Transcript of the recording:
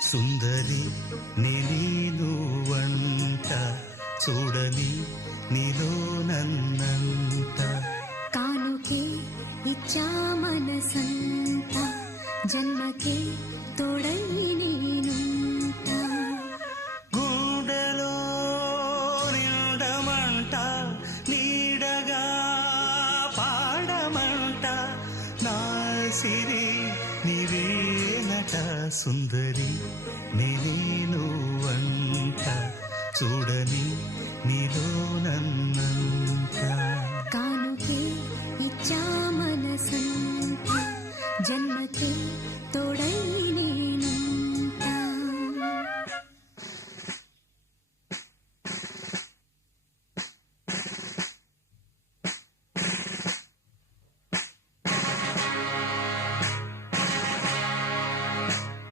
సుందరి నేను వంట చూడని నీలో నన్నంత కానుకే ఇచ్చా మనసంత జన్మకే తోడై నేనుంట గుండెలో నిండమంట నీడగా పాడమంట నా సిరి నీవేనట సుందరి నేను వంట చూడని నీలో నన్నంత కానుకే ఇచ్చా మనసంత జన్మకే